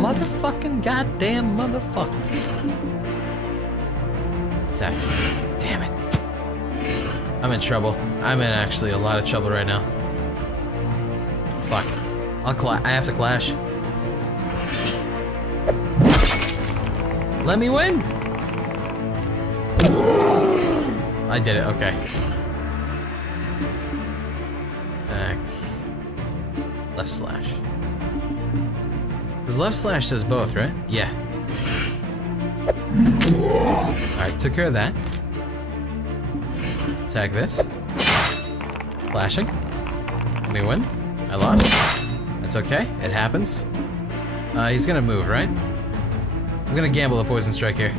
motherfucking goddamn motherfucker. Attack. Damn it. I'm in trouble. I'm in actually a lot of trouble right now. Fuck. I have to clash. Let me win! I did it, okay. Attack. Left slash. Because left slash does both, right? Yeah. Alright, took care of that. Attack this. Flashing. Let me win. I lost. That's okay. It happens. He's gonna move, right? I'm gonna gamble a poison strike here.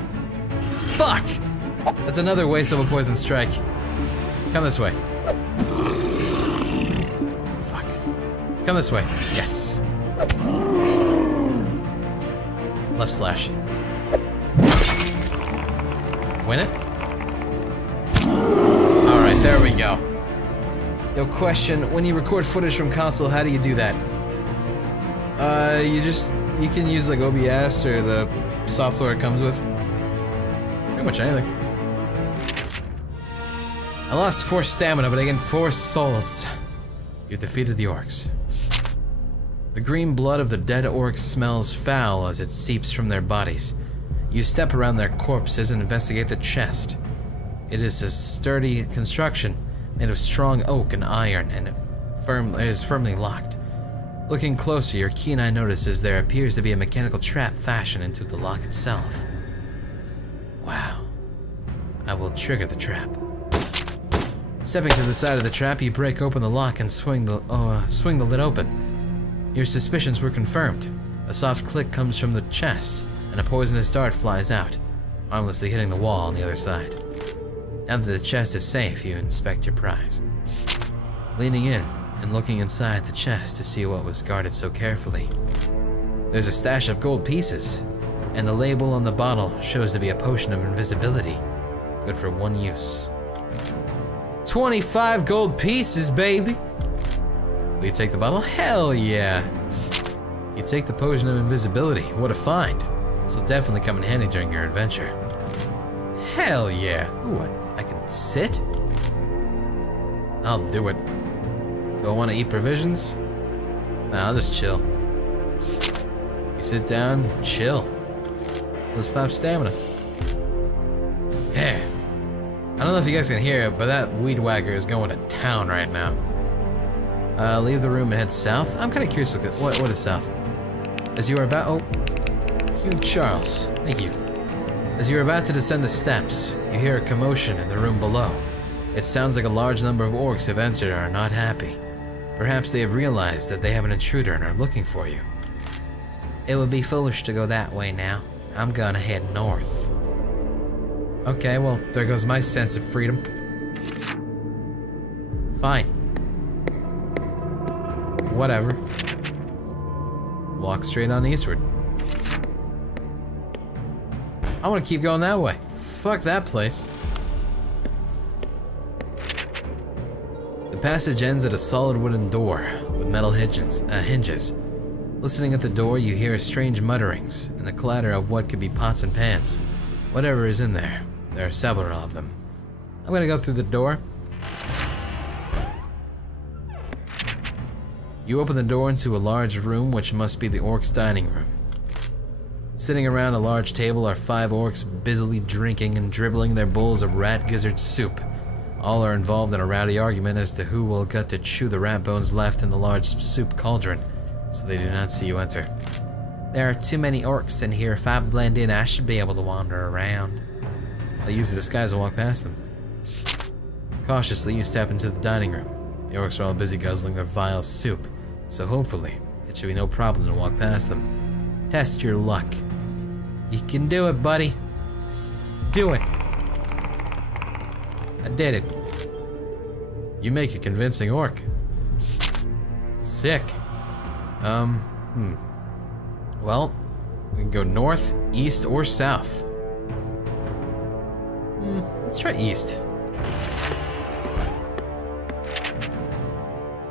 Fuck! That's another waste of a poison strike. Come this way. Fuck. Come this way. Yes. Left slash. Win it? Alright, there we go. Yo, question, when you record footage from console, how do you do that? You can use like OBS or the software it comes with. Pretty much anything. I lost 4 stamina, but I gained 4 souls. You defeated the orcs. The green blood of the dead orcs smells foul as it seeps from their bodies. You step around their corpses and investigate the chest. It is a sturdy construction made of strong oak and iron, and it is firmly locked. Looking closer, your keen eye notices there appears to be a mechanical trap fashioned into the lock itself. Wow. I will trigger the trap. Stepping to the side of the trap, you break open the lock and swing the lid open. Your suspicions were confirmed. A soft click comes from the chest, and a poisonous dart flies out, harmlessly hitting the wall on the other side. Now that the chest is safe, you inspect your prize. Leaning in and looking inside the chest to see what was guarded so carefully. There's a stash of gold pieces, and the label on the bottle shows to be a potion of invisibility, good for 1 use. 25 gold pieces, baby! Will you take the bottle? Hell yeah! You take the potion of invisibility. What a find. This will definitely come in handy during your adventure. Hell yeah! Ooh, I can sit? I'll do it. Do I want to eat provisions? Nah, I'll just chill. You sit down, chill. Plus 5 stamina. Yeah. I don't know if you guys can hear it, but that weed whacker is going to town right now. Leave the room and head south. I'm kind of curious what is south. As you are about... Oh. Hugh Charles. Thank you. As you are about to descend the steps, you hear a commotion in the room below. It sounds like a large number of orcs have entered and are not happy. Perhaps they have realized that they have an intruder and are looking for you. It would be foolish to go that way now. I'm gonna head north. Okay, well, there goes my sense of freedom. Fine. Whatever. Walk straight on eastward. I want to keep going that way. Fuck that place. The passage ends at a solid wooden door with metal hinges. Listening at the door, you hear strange mutterings and the clatter of what could be pots and pans. Whatever is in there. There are several of them. I'm gonna go through the door. You open the door into a large room, which must be the orcs' dining room. Sitting around a large table are 5 orcs busily drinking and dribbling their bowls of rat gizzard soup. All are involved in a rowdy argument as to who will get to chew the rat bones left in the large soup cauldron, so they do not see you enter. There are too many orcs in here. If I blend in, I should be able to wander around. I'll use the disguise and walk past them. Cautiously, you step into the dining room. The orcs are all busy guzzling their vile soup, so hopefully, it should be no problem to walk past them. Test your luck. You can do it, buddy. Do it. I did it. You make a convincing orc. Sick. Well, we can go north, east, or south. Let's try east.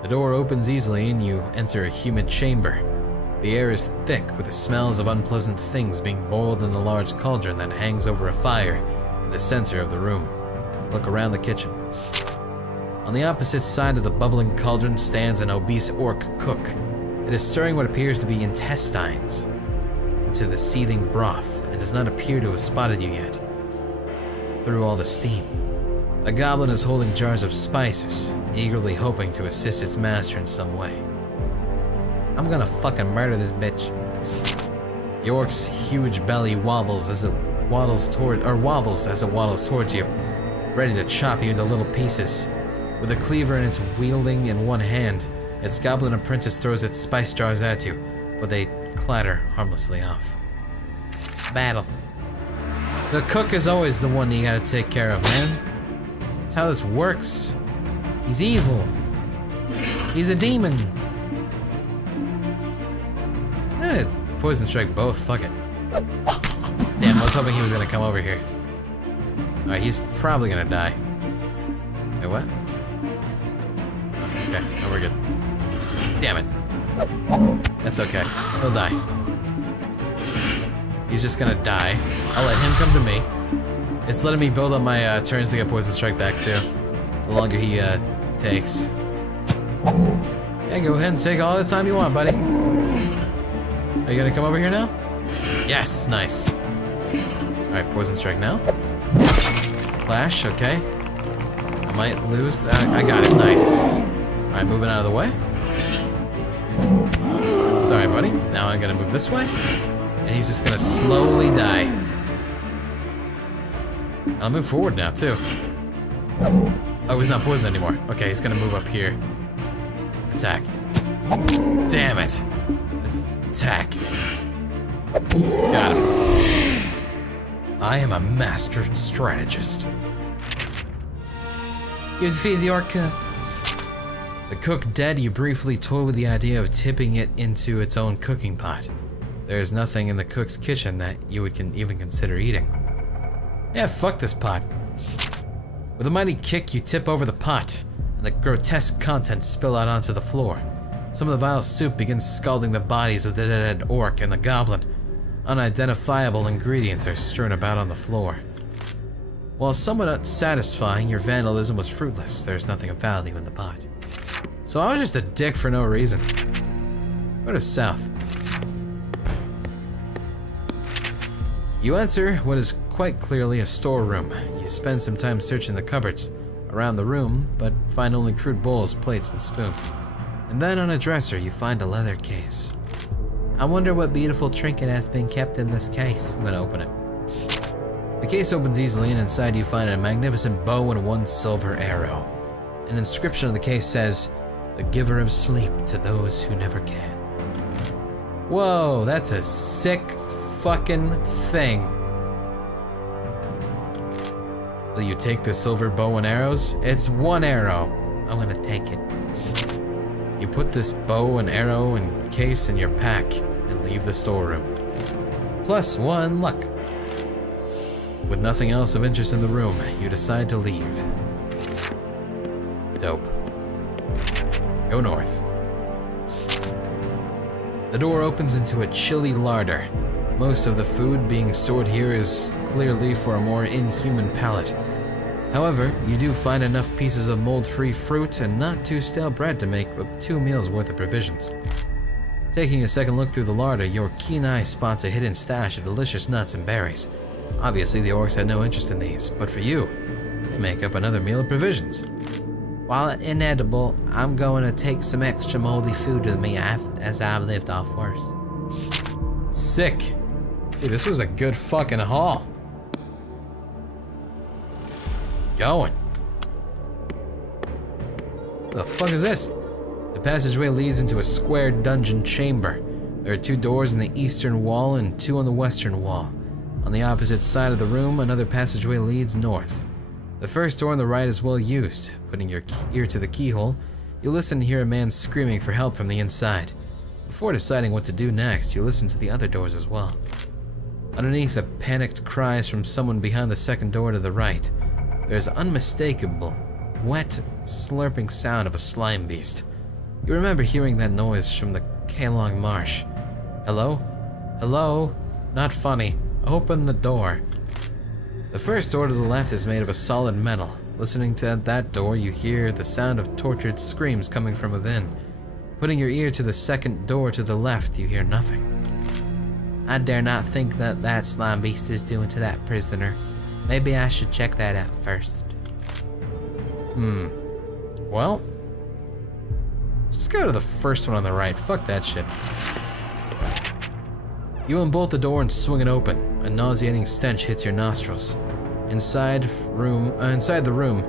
The door opens easily and you enter a humid chamber. The air is thick with the smells of unpleasant things being boiled in the large cauldron that hangs over a fire in the center of the room. Look around the kitchen. On the opposite side of the bubbling cauldron stands an obese orc cook. It is stirring what appears to be intestines into the seething broth and does not appear to have spotted you yet through all the steam. A goblin is holding jars of spices, eagerly hoping to assist its master in some way. I'm gonna fucking murder this bitch. York's huge belly wobbles as it waddles towards you, ready to chop you into little pieces. With a cleaver and its wielding in one hand, its goblin apprentice throws its spice jars at you, but they clatter harmlessly off. Battle. The cook is always the one you gotta take care of, man. That's how this works. He's evil. He's a demon. Poison strike both, fuck it. Damn, I was hoping he was gonna come over here. Alright, he's probably gonna die. Wait, what? Okay, no, we're good. Damn it. That's okay. He'll die. He's just gonna die. I'll let him come to me. It's letting me build up my turns to get poison strike back too. The longer he takes. Yeah, go ahead and take all the time you want, buddy. Are you gonna come over here now? Yes, nice. Alright, poison strike now. Flash, okay. I might lose. I got it, nice. Alright, moving out of the way. Sorry, buddy. Now I'm gonna move this way. And he's just gonna slowly die. I'll move forward now, too. Oh, he's not poisoned anymore. Okay, he's gonna move up here. Attack. Damn it. Let's attack. Got him. I am a master strategist. You defeated the orc cook. The cook dead, you briefly toyed with the idea of tipping it into its own cooking pot. There is nothing in the cook's kitchen that you would even consider eating. Yeah, fuck this pot. With a mighty kick, you tip over the pot, and the grotesque contents spill out onto the floor. Some of the vile soup begins scalding the bodies of the dead orc and the goblin. Unidentifiable ingredients are strewn about on the floor. While somewhat unsatisfying, your vandalism was fruitless. There's nothing of value in the pot. So I was just a dick for no reason. Go to south. You enter what is quite clearly a storeroom. You spend some time searching the cupboards around the room, but find only crude bowls, plates, and spoons. And then on a dresser, you find a leather case. I wonder what beautiful trinket has been kept in this case. I'm gonna open it. The case opens easily, and inside you find a magnificent bow and one silver arrow. An inscription on the case says, "The giver of sleep to those who never can." Whoa, that's a sick fucking thing. Will you take the silver bow and arrows? It's one arrow. I'm gonna take it. You put this bow and arrow and case in your pack and leave the storeroom. +1 luck. With nothing else of interest in the room, you decide to leave. Dope. Go north. The door opens into a chilly larder. Most of the food being stored here is clearly for a more inhuman palate. However, you do find enough pieces of mold-free fruit and not too stale bread to make up 2 meals worth of provisions. Taking a second look through the larder, your keen eye spots a hidden stash of delicious nuts and berries. Obviously, the orcs had no interest in these, but for you, they make up another meal of provisions. While inedible, I'm going to take some extra moldy food with me as I've lived off worse. Sick. Dude, this was a good fucking haul. Going. What the fuck is this? The passageway leads into a square dungeon chamber. There are 2 doors in the eastern wall and 2 on the western wall. On the opposite side of the room, another passageway leads north. The first door on the right is well used. Putting your ear to the keyhole, you listen to hear a man screaming for help from the inside. Before deciding what to do next, you listen to the other doors as well. Underneath the panicked cries from someone behind the second door to the right, there's unmistakable, wet, slurping sound of a slime beast. You remember hearing that noise from the Kalong Marsh. Hello? Hello? Not funny. Open the door. The first door to the left is made of a solid metal. Listening to that door, you hear the sound of tortured screams coming from within. Putting your ear to the second door to the left, you hear nothing. I dare not think that that slime beast is doing to that prisoner. Maybe I should check that out first. Well, just go to the first one on the right. Fuck that shit. You unbolt the door and swing it open. A nauseating stench hits your nostrils. Inside the room,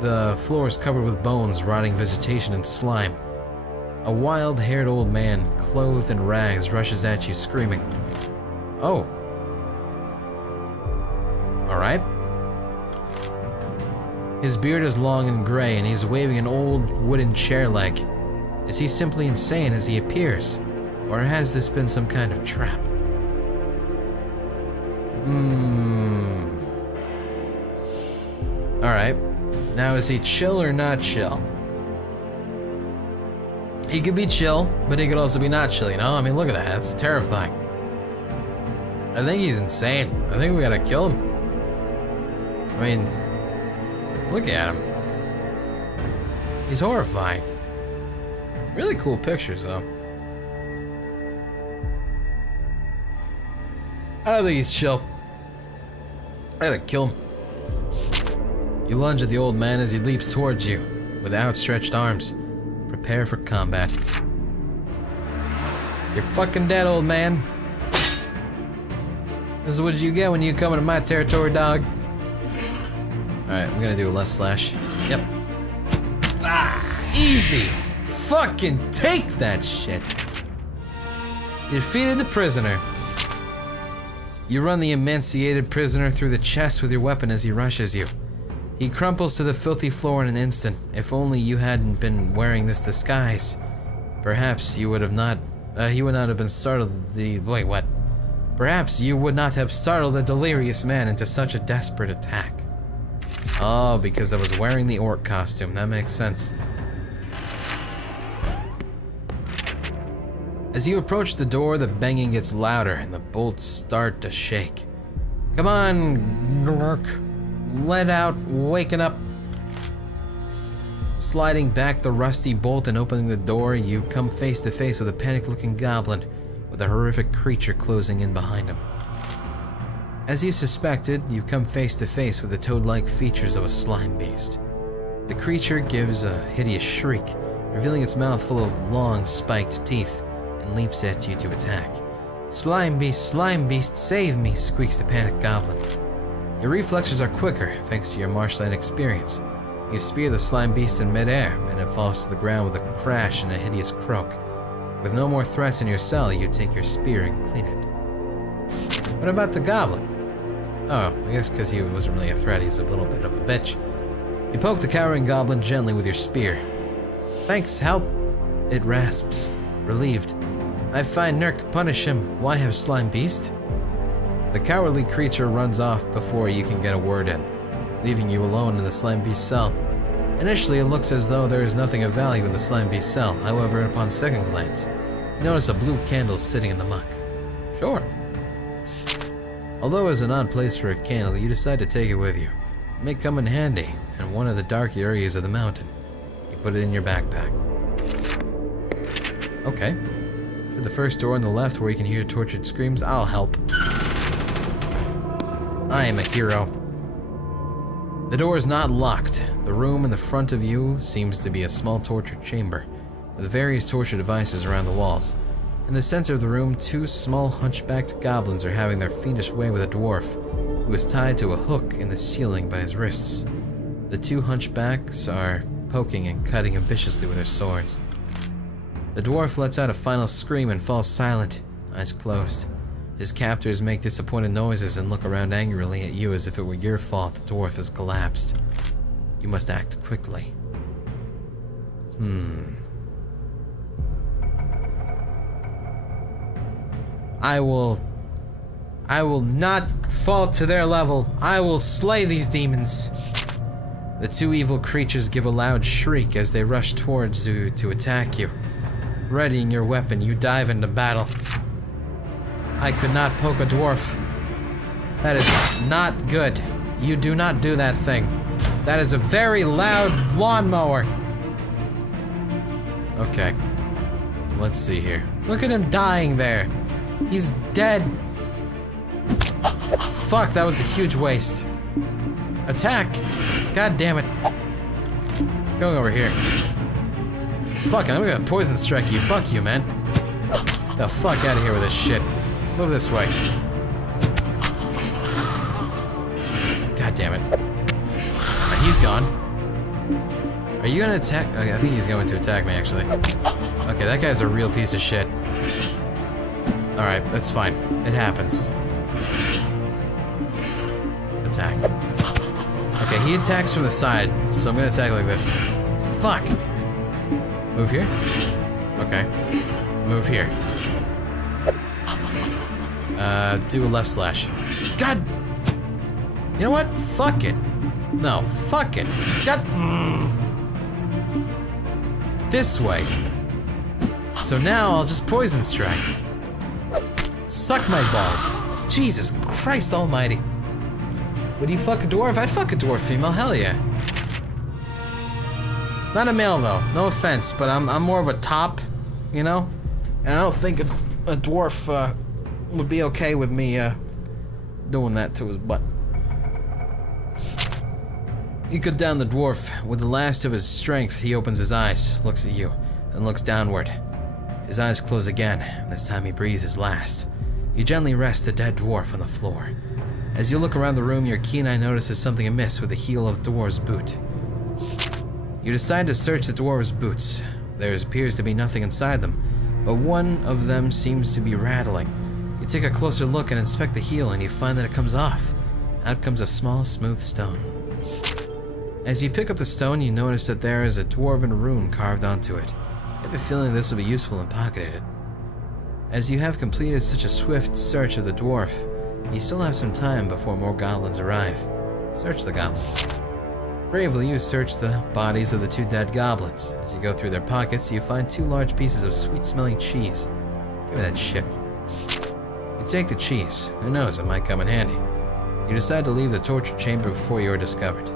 the floor is covered with bones, rotting vegetation, and slime. A wild-haired old man, clothed in rags, rushes at you, screaming. Oh. Alright. His beard is long and gray, and he's waving an old wooden chair leg. Is he simply insane as he appears? Or has this been some kind of trap? Alright. Now, is he chill or not chill? He could be chill, but he could also be not chill, you know? I mean, look at that. That's terrifying. I think he's insane. I think we gotta kill him. I mean, look at him. He's horrifying. Really cool pictures, though. I don't think he's chill. I gotta kill him. You lunge at the old man as he leaps towards you with outstretched arms. Prepare for combat. You're fucking dead, old man. This is what you get when you come into my territory, dog. Alright, I'm gonna do a left slash. Yep. Easy! Fucking take that shit! You defeated the prisoner. You run the emaciated prisoner through the chest with your weapon as he rushes you. He crumples to the filthy floor in an instant. If only you hadn't been wearing this disguise. Perhaps you would have not... he would not have been startled wait, what? Perhaps you would not have startled a delirious man into such a desperate attack. Oh, because I was wearing the orc costume. That makes sense. As you approach the door, the banging gets louder and the bolts start to shake. Come on, Gnork. Let out, waken up. Sliding back the rusty bolt and opening the door, you come face to face with a panic-looking goblin with a horrific creature closing in behind him. As you suspected, you come face to face with the toad-like features of a slime beast. The creature gives a hideous shriek, revealing its mouth full of long, spiked teeth, and leaps at you to attack. Slime beast, save me, squeaks the panicked goblin. Your reflexes are quicker, thanks to your marshland experience. You spear the slime beast in midair, and it falls to the ground with a crash and a hideous croak. With no more threats in your cell, you take your spear and clean it. What about the goblin? Oh, I guess because he wasn't really a threat, he's a little bit of a bitch. You poke the cowering goblin gently with your spear. Thanks, help. It rasps, relieved. I find Nurk, punish him. Why have slime beast? The cowardly creature runs off before you can get a word in, leaving you alone in the slime beast cell. Initially, it looks as though there is nothing of value in the slime beast cell. However, upon second glance, you notice a blue candle sitting in the muck. Sure. Although it's an odd place for a candle, you decide to take it with you. It may come in handy in one of the dark areas of the mountain. You put it in your backpack. Okay. To the first door on the left where you can hear tortured screams, I'll help. I am a hero. The door is not locked. The room in the front of you seems to be a small torture chamber, with various torture devices around the walls. In the center of the room, two small hunchbacked goblins are having their fiendish way with a dwarf, who is tied to a hook in the ceiling by his wrists. The two hunchbacks are poking and cutting him viciously with their swords. The dwarf lets out a final scream and falls silent, eyes closed. His captors make disappointed noises and look around angrily at you as if it were your fault the dwarf has collapsed. You must act quickly. I will not fall to their level. I will slay these demons. The two evil creatures give a loud shriek as they rush towards you to attack you. Readying your weapon, you dive into battle. I could not poke a dwarf. That is not good. You do not do that thing. That is a very loud lawnmower. Okay. Let's see here. Look at him dying there. He's dead. Fuck, that was a huge waste. Attack. God damn it. Going over here. Fuck, I'm gonna poison strike you. Fuck you, man. Get the fuck out of here with this shit. Move this way. God damn it. Alright, he's gone. Are you gonna attack? Okay, I think he's going to attack me, actually. Okay, that guy's a real piece of shit. Alright, that's fine. It happens. Attack. Okay, he attacks from the side, so I'm gonna attack like this. Fuck! Move here? Okay. Move here. Do a left slash. God! You know what? Fuck it. No, fuck it. God! This way. So now I'll just poison strike. Suck my balls. Jesus Christ almighty. Would you fuck a dwarf? I'd fuck a dwarf female, hell yeah. Not a male though, no offense, but I'm more of a top, you know? And I don't think a dwarf would be okay with me doing that to his butt. You cut down the dwarf. With the last of his strength, he opens his eyes, looks at you, and looks downward. His eyes close again, and this time he breathes his last. You gently rest the dead dwarf on the floor. As you look around the room, your keen eye notices something amiss with the heel of the dwarf's boot. You decide to search the dwarf's boots. There appears to be nothing inside them, but one of them seems to be rattling. You take a closer look and inspect the heel, and you find that it comes off. Out comes a small, smooth stone. As you pick up the stone, you notice that there is a dwarven rune carved onto it. You have a feeling this will be useful in pocketing it. As you have completed such a swift search of the dwarf, you still have some time before more goblins arrive. Search the goblins. Bravely, you search the bodies of the two dead goblins. As you go through their pockets, you find 2 large pieces of sweet-smelling cheese. Give me that shit. You take the cheese. Who knows, it might come in handy. You decide to leave the torture chamber before you are discovered.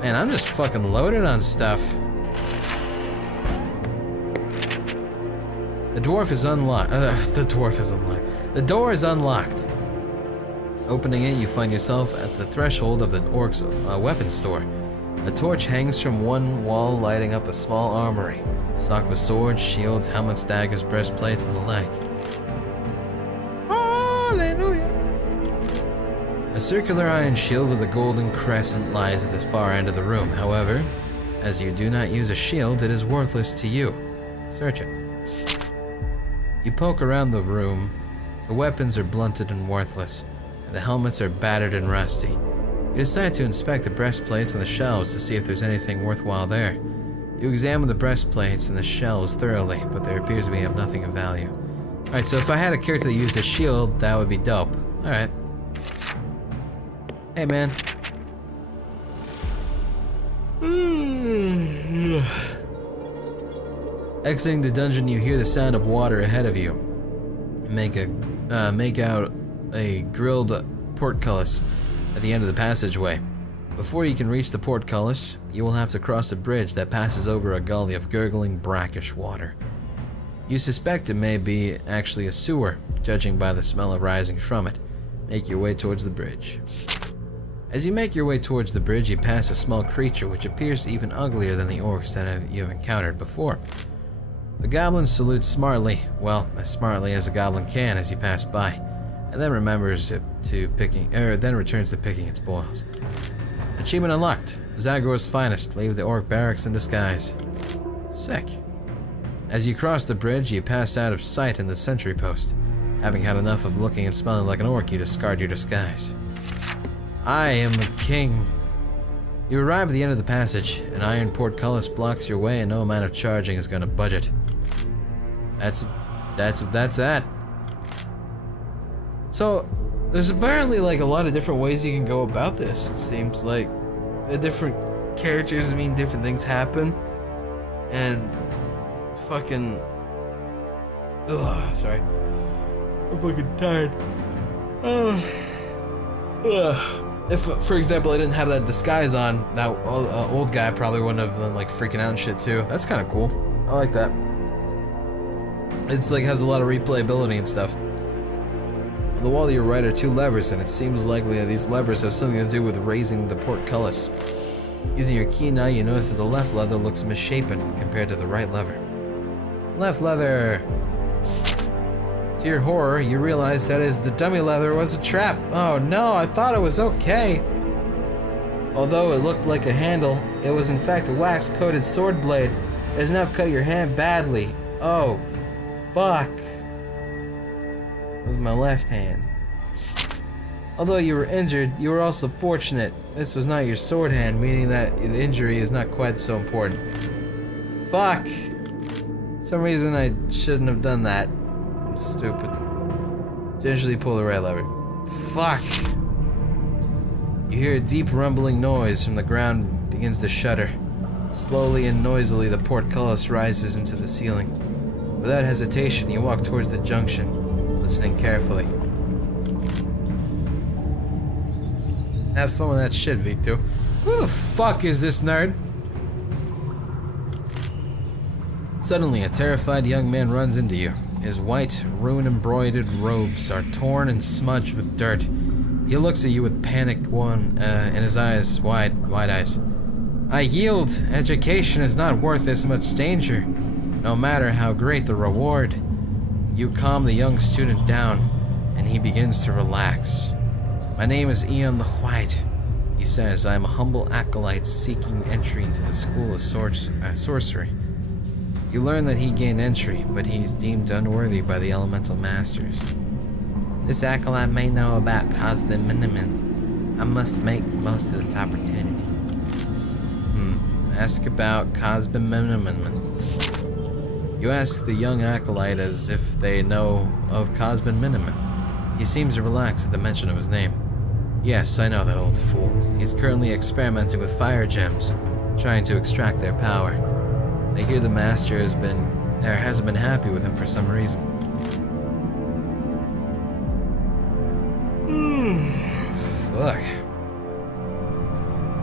Man, I'm just fucking loaded on stuff. The dwarf is unlocked. The dwarf is unlocked. The door is unlocked. Opening it, you find yourself at the threshold of the orc's weapons store. A torch hangs from one wall, lighting up a small armory, stocked with swords, shields, helmets, daggers, breastplates, and the like. Hallelujah! A circular iron shield with a golden crescent lies at the far end of the room. However, as you do not use a shield, it is worthless to you. Search it. You poke around the room. The weapons are blunted and worthless. The helmets are battered and rusty. You decide to inspect the breastplates and the shelves to see if there's anything worthwhile there. You examine the breastplates and the shelves thoroughly, but there appears to be nothing of value. Alright, so if I had a character that used a shield, that would be dope. Alright. Hey, man. Exiting the dungeon, you hear the sound of water ahead of you. Make out a grilled portcullis at the end of the passageway. Before you can reach the portcullis, you will have to cross a bridge that passes over a gully of gurgling, brackish water. You suspect it may be actually a sewer, judging by the smell arising from it. Make your way towards the bridge. As you make your way towards the bridge, you pass a small creature which appears even uglier than the orcs that you have encountered before. The goblin salutes smartly, well, as smartly as a goblin can as you pass by, and then returns to picking its boils. Achievement unlocked. Zagor's finest. Leave the orc barracks in disguise. Sick. As you cross the bridge, you pass out of sight in the sentry post. Having had enough of looking and smelling like an orc, you discard your disguise. I am a king. You arrive at the end of the passage. An iron portcullis blocks your way, and no amount of charging is going to budge it. That's that. So, there's apparently like a lot of different ways you can go about this. It seems like the different characters mean different things happen, and fucking Ugh, sorry. I'm fucking tired. If, for example, I didn't have that disguise on, that old guy probably wouldn't have been like freaking out and shit too. That's kind of cool. I like that. It's like has a lot of replayability and stuff. On the wall to your right are two levers, and it seems likely that these levers have something to do with raising the portcullis. Using your keen eye, you notice that the left lever looks misshapen compared to the right lever. Left lever. To your horror, you realize that the dummy leather was a trap. Oh no, I thought it was okay. Although it looked like a handle, it was in fact a wax-coated sword blade. It has now cut your hand badly. Oh, fuck. With my left hand. Although you were injured, you were also fortunate. This was not your sword hand, meaning that the injury is not quite so important. Fuck. For some reason I shouldn't have done that. I'm stupid. Gingerly pull the right lever. Fuck. You hear a deep rumbling noise from the ground begins to shudder. Slowly and noisily the portcullis rises into the ceiling. Without hesitation, you walk towards the junction, listening carefully. Have fun with that shit, Vito. Who the fuck is this nerd? Suddenly, a terrified young man runs into you. His white, ruin-embroidered robes are torn and smudged with dirt. He looks at you with panic in his eyes, wide eyes. I yield. Education is not worth this much danger, no matter how great the reward. You calm the young student down, and he begins to relax. My name is Eon the White, he says. I am a humble acolyte seeking entry into the school of sorcery. You learn that he gained entry, but he's deemed unworthy by the elemental masters. This acolyte may know about Cosbin Miniman. I must make most of this opportunity. Ask about Cosbin Miniman. You ask the young acolyte as if they know of Cosbin Miniman. He seems to relax at the mention of his name. Yes, I know that old fool. He's currently experimenting with fire gems, trying to extract their power. I hear the master hasn't been happy with him for some reason. Fuck.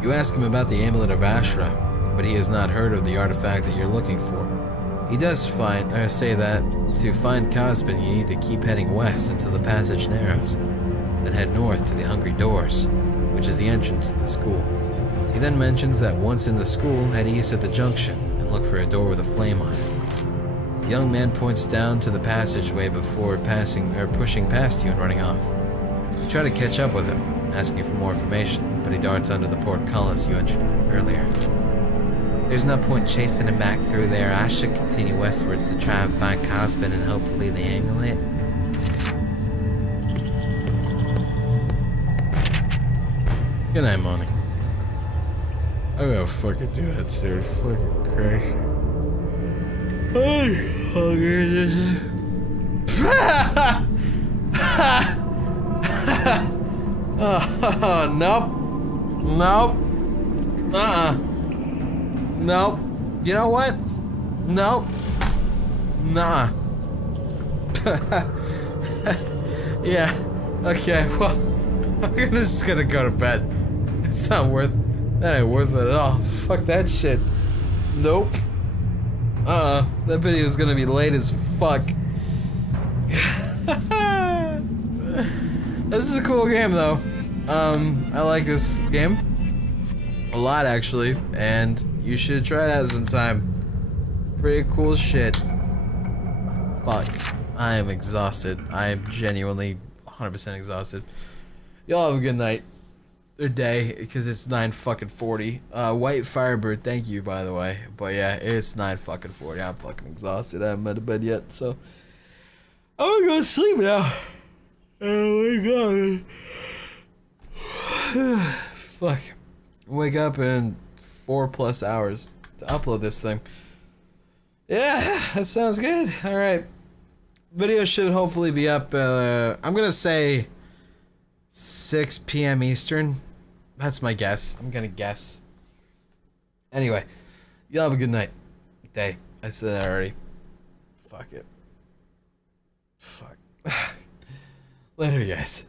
You ask him about the amulet of Ashra, but he has not heard of the artifact that you're looking for. He does say that to find Cosbin, you need to keep heading west until the passage narrows, then head north to the Hungry Doors, which is the entrance to the school. He then mentions that once in the school, head east at the junction and look for a door with a flame on it. The young man points down to the passageway before pushing past you and running off. You try to catch up with him, asking for more information, but he darts under the portcullis you entered earlier. There's no point chasing him back through there. I should continue westwards to try and find Cosbin and hopefully the amulet. Good night, Monty. I gotta fucking do that, sir. Fucking Christ. Oh, nope. Nope. You know what? Nope. Nah. Yeah. Okay, well, I'm just gonna go to bed. It's not worth... That ain't worth it at all. Fuck that shit. Nope. That video is gonna be late as fuck. This is a cool game, though. I like this game a lot, actually, and you should try it out sometime. Pretty cool shit. Fuck. I am exhausted. I am genuinely 100% exhausted. Y'all have a good night. Or day, because it's 9:40. White Firebird, thank you, by the way. But yeah, it's 9:40. I'm fucking exhausted. I haven't been to bed yet, so I'm gonna go to sleep now. Oh my god. Fuck. Wake up in 4+ hours to upload this thing. Yeah, that sounds good. Alright. Video should hopefully be up, I'm gonna say 6 p.m. Eastern. That's my guess. I'm gonna guess. Anyway, y'all have a good night. Day. I said that already. Fuck it. Later, guys.